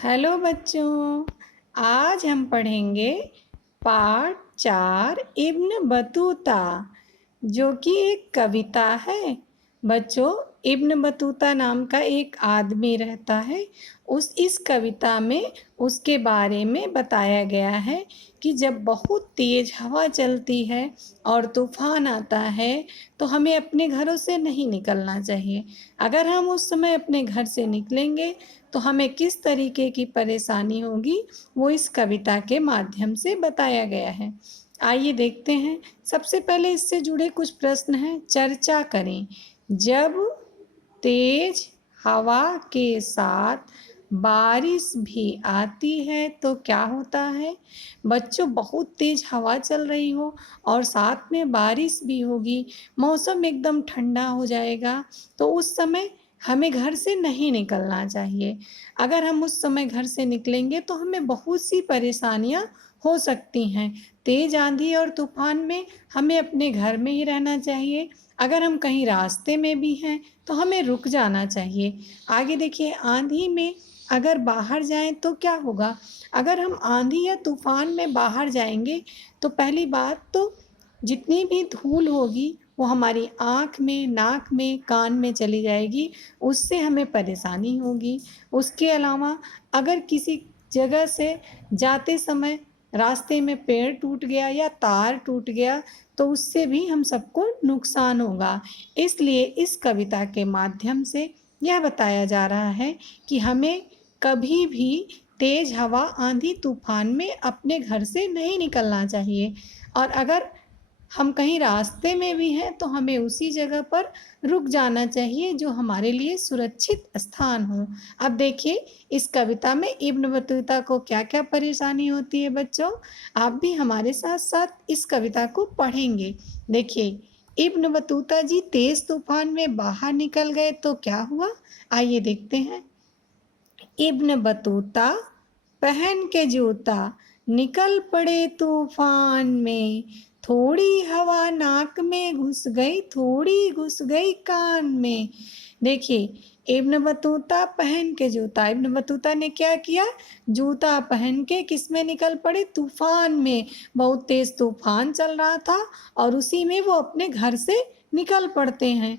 Hello बच्चों, आज हम पढ़ेंगे पाठ 4 इब्न बतूता, जो कि एक कविता है। बच्चों, इब्न बतूता नाम का एक आदमी रहता है। इस कविता में उसके बारे में बताया गया है कि जब बहुत तेज हवा चलती है और तूफान आता है तो हमें अपने घरों से नहीं निकलना चाहिए। अगर हम उस समय अपने घर से निकलेंगे तो हमें किस तरीके की परेशानी होगी, वो इस कविता के माध्यम से बताया गया है। आइए देखते हैं। सबसे पहले इससे जुड़े कुछ प्रश्न हैं, चर्चा करें। जब तेज हवा के साथ बारिश भी आती है तो क्या होता है? बच्चों, बहुत तेज हवा चल रही हो और साथ में बारिश भी होगी, मौसम एकदम ठंडा हो जाएगा, तो उस समय हमें घर से नहीं निकलना चाहिए। अगर हम उस समय घर से निकलेंगे तो हमें बहुत सी परेशानियां हो सकती हैं। तेज आंधी और तूफान में हमें अपने घर में ही रहना चाहिए। अगर हम कहीं रास्ते में भी हैं तो हमें रुक जाना चाहिए। आगे देखिए, आंधी में अगर बाहर जाएं तो क्या होगा? अगर हम आंधी या तूफान में बाहर जाएंगे तो पहली बात तो जितनी भी धूल होगी वो हमारी आँख में, नाक में, कान में चली जाएगी, उससे हमें परेशानी होगी। उसके अलावा अगर किसी जगह से जाते समय रास्ते में पेड़ टूट गया या तार टूट गया तो उससे भी हम सबको नुकसान होगा। इसलिए इस कविता के माध्यम से यह बताया जा रहा है कि हमें कभी भी तेज हवा, आंधी, तूफान में अपने घर से नहीं निकलना चाहिए। और अगर हम कहीं रास्ते में भी हैं तो हमें उसी जगह पर रुक जाना चाहिए जो हमारे लिए सुरक्षित स्थान हो। अब देखिए, इस कविता में इब्न बतूता को क्या क्या परेशानी होती है। बच्चों, आप भी हमारे साथ साथ इस कविता को पढ़ेंगे। देखिए, इब्न बतूता जी तेज तूफान में बाहर निकल गए तो क्या हुआ, आइए देखते हैं। इब्न बतूता पहन के जूता निकल पड़े तूफान में, थोड़ी हवा नाक में घुस गई, थोड़ी घुस गई कान में। देखिए, इब्न बतूता पहन के जूता, इब्न बतूता ने क्या किया? जूता पहन के किस में निकल पड़े? तूफान में। बहुत तेज तूफान चल रहा था और उसी में वो अपने घर से निकल पड़ते हैं।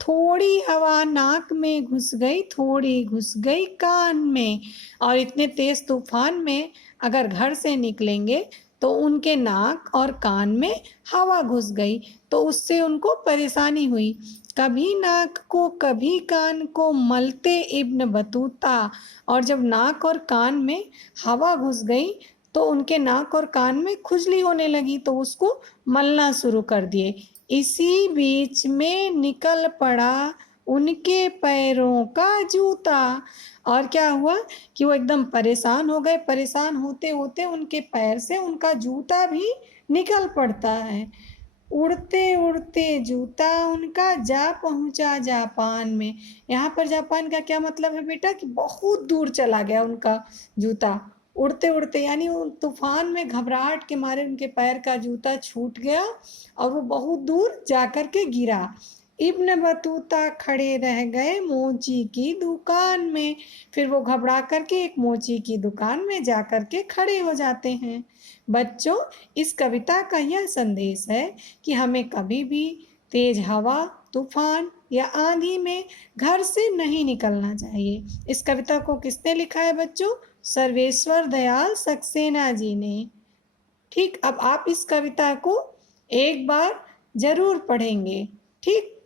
थोड़ी हवा नाक में घुस गई, थोड़ी घुस गई कान में। और इतने तेज तूफान में अगर घर से निकलेंगे तो उनके नाक और कान में हवा घुस गई तो उससे उनको परेशानी हुई। कभी नाक को कभी कान को मलते इब्न बतूता। और जब नाक और कान में हवा घुस गई तो उनके नाक और कान में खुजली होने लगी तो उसको मलना शुरू कर दिए। इसी बीच में निकल पड़ा उनके पैरों का जूता। और क्या हुआ कि वो एकदम परेशान हो गए। परेशान होते होते उनके पैर से उनका जूता भी निकल पड़ता है। उड़ते उड़ते जूता उनका जा पहुंचा जापान में। यहाँ पर जापान का क्या मतलब है बेटा? कि बहुत दूर चला गया उनका जूता। उड़ते उड़ते यानी तूफान में घबराहट के मारे उनके पैर का जूता छूट गया और वो बहुत दूर जाकर के गिरा। इब्न बतूता खड़े रह गए मोची की दुकान में। फिर वो घबरा करके एक मोची की दुकान में जा कर के खड़े हो जाते हैं। बच्चों, इस कविता का यह संदेश है कि हमें कभी भी तेज हवा, तूफान या आंधी में घर से नहीं निकलना चाहिए। इस कविता को किसने लिखा है बच्चों? सर्वेश्वर दयाल सक्सेना जी ने। ठीक, अब आप इस कविता को एक बार जरूर पढ़ेंगे। ठीक।